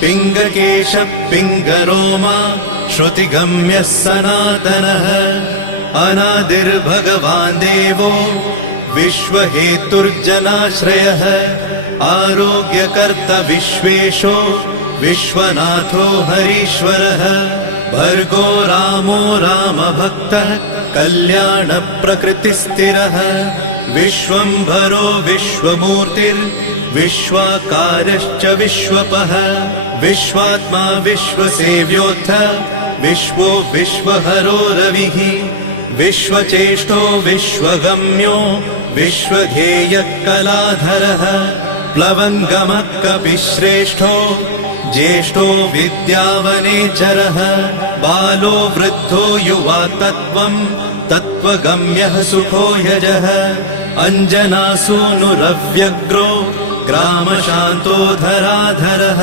पिङ्गकेश पिङ्गरोमा श्रुतिगम्यः सनातनः अनादिर्भगवान् देवो विश्वहेतुर्जनाश्रयः आरोग्यकर्ता विश्वेशो विश्वनाथो हरीश्वरः भर्गो रामो रामभक्तः कल्याणप्रकृतिस्थिरः विश्वम्भरो विश्वमूर्तिर्विश्वाकारश्च विश्वपः विश्वात्मा विश्वसेव्योऽथ विश्वो विश्वहरो रविः विश्वचेष्टो विश्वगम्यो विश्वध्येयः कलाधरः प्लवङ्गमः कपिश्रेष्ठो ज्येष्ठो विद्यावनेचरः बालो वृद्धो युवा तत्त्वगम्यः सुखो यजः अञ्जनासूनुरव्यग्रो ग्रामशान्तो धराधरः।